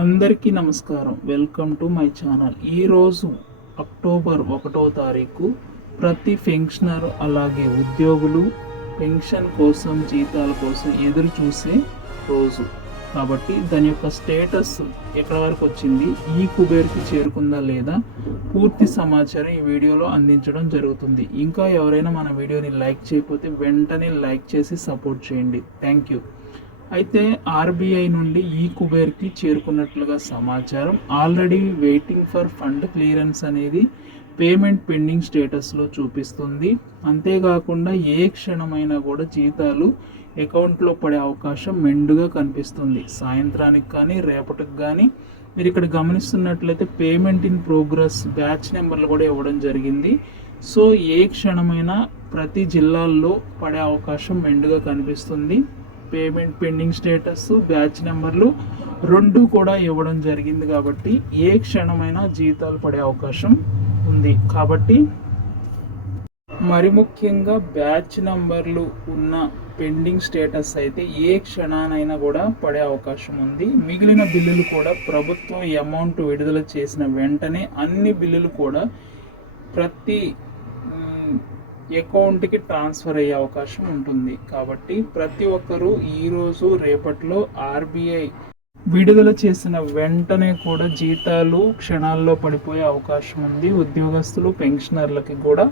అందరికీ నమస్కారం. Welcome to my channel. ఈరోజు అక్టోబర్ 1వ తారీఖు ప్రతి పెన్షనర్ అలాగే ఉద్యోగులు పెన్షన్ కోసం జీతాల కోసం ఎదురు చూసే రోజు కాబట్టి దాని యొక్క స్టేటస్ ఎక్కడ వరకు వచ్చింది, ఈ కుబేర్కి చేరుకుందా లేదా పూర్తి సమాచారం ఈ వీడియోలో అందించడం జరుగుతుంది. ఇంకా ఎవరైనా మన వీడియోని లైక్ చేయకపోతే వెంటనే లైక్ చేసి సపోర్ట్ చేయండి. Thank you. అయితే ఆర్బీఐ నుండి ఈ కుబేర్కి చేరుకున్నట్లుగా సమాచారం. Already waiting for fund clearance అనేది పేమెంట్ పెండింగ్ స్టేటస్లో చూపిస్తుంది. అంతేకాకుండా ఏ క్షణమైనా కూడా జీతాలు అకౌంట్లో పడే అవకాశం మెండుగా కనిపిస్తుంది. సాయంత్రానికి కానీ రేపటికి కానీ మీరు ఇక్కడ గమనిస్తున్నట్లయితే పేమెంట్ ఇన్ ప్రోగ్రెస్ బ్యాచ్ నెంబర్లు కూడా ఇవ్వడం జరిగింది. సో ఏ క్షణమైనా ప్రతి జిల్లాల్లో పడే అవకాశం మెండుగా కనిపిస్తుంది. పేమెంట్ పెండింగ్ స్టేటస్ బ్యాచ్ నెంబర్లు రెండు కూడా ఇవ్వడం జరిగింది కాబట్టి ఏ క్షణమైనా జీతాలు పడే అవకాశం ఉంది. కాబట్టి మరి ముఖ్యంగా బ్యాచ్ నెంబర్లు ఉన్న పెండింగ్ స్టేటస్ అయితే ఏ క్షణానైనా కూడా పడే అవకాశం ఉంది. మిగిలిన బిల్లులు కూడా ప్రభుత్వం అమౌంట్ విడుదల చేసిన వెంటనే అన్ని బిల్లులు కూడా ప్రతి అకౌంట్కి ట్రాన్స్ఫర్ అయ్యే అవకాశం ఉంటుంది. కాబట్టి ప్రతి ఒక్కరూ ఈరోజు రేపట్లో ఆర్బీఐ విడుదల చేసిన వెంటనే కూడా జీతాలు క్షణాల్లో పడిపోయే అవకాశం ఉంది. ఉద్యోగస్తులు పెన్షనర్లకి కూడా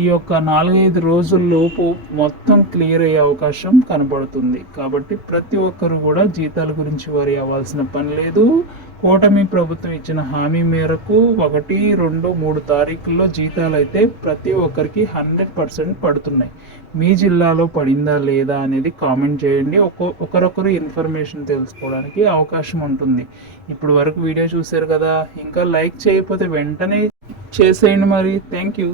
ఈ యొక్క 4-5 రోజుల్లోపు మొత్తం క్లియర్ అయ్యే అవకాశం కనబడుతుంది. కాబట్టి ప్రతి ఒక్కరు కూడా జీతాల గురించి వరి అవ్వాల్సిన పని లేదు. కూటమి ప్రభుత్వం ఇచ్చిన హామీ మేరకు 1, 2, 3 తారీఖుల్లో జీతాలు అయితే ప్రతి ఒక్కరికి 100% పడుతున్నాయి. మీ జిల్లాలో పడిందా లేదా అనేది కామెంట్ చేయండి. ఒకరొకరు ఇన్ఫర్మేషన్ తెలుసుకోవడానికి అవకాశం ఉంటుంది. ఇప్పుడు వరకు వీడియో చూశారు కదా, ఇంకా లైక్ చేయకపోతే వెంటనే చేసేయండి. మరి థ్యాంక్ యూ.